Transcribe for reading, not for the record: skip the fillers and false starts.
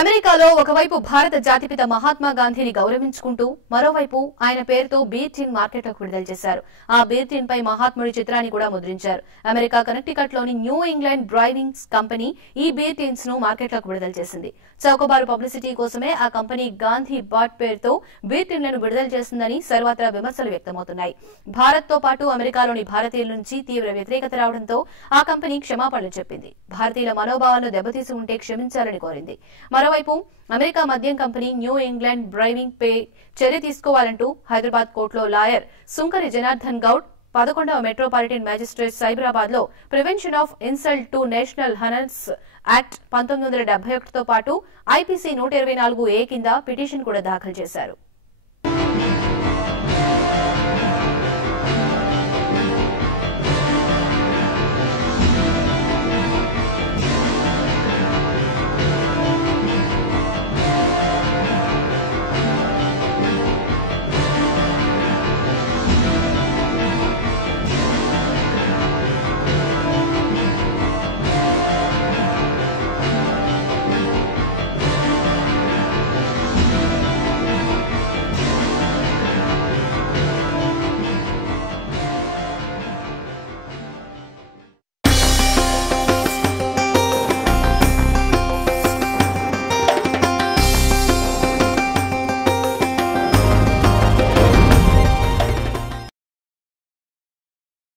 అమెరికాలో ఒకవైపు భారత జాతిపిత మహాత్మా గాంధీని గౌరవించుకుంటూ మరోవైపు ఆయన పేరుతో బీర్ టిన్ మార్కెట్లోకి విడుదల చేశారు. ఆ బీర్ టిన్ పై మహాత్ముడి చిత్రాన్ని కూడా ముద్రించారు. అమెరికా కనెక్టికట్ లోని న్యూ ఇంగ్లాండ్ బ్రైవింగ్స్ కంపెనీ ఈ బీర్ టిన్స్ ను మార్కెట్లోకి విడుదల చేసింది. చౌకబారు పబ్లిసిటీ కోసమే ఆ కంపెనీ గాంధీ బాట్ పేరుతో బీర్ టిన్లను విడుదల చేసిందని సర్వత్రా విమర్శలు వ్యక్తమవుతున్నాయి. భారత్ తో పాటు అమెరికాలోని భారతీయుల నుంచి తీవ్ర వ్యతిరేకత రావడంతో ఆ కంపెనీ క్షమాపణలు చెప్పింది. భారతీయుల మనోభావాలను దెబ్బతీసి ఉంటే క్షమించాలని కోరింది. మరోవైపు అమెరికా మద్యం కంపెనీ న్యూ ఇంగ్లాండ్ బ్రైవింగ్ పై చర్య తీసుకోవాలంటూ హైదరాబాద్ కోర్టులో లాయర్ సుంకరి జనార్దన్ గౌడ్ 11వ మెట్రోపాలిటన్ మ్యాజిస్ట్రేట్ సైబరాబాద్ లో prevention of insult to national honours act 1971తో పాటు ఐపీసీ 124A కింద పిటిషన్ కూడా దాఖలు చేశారు.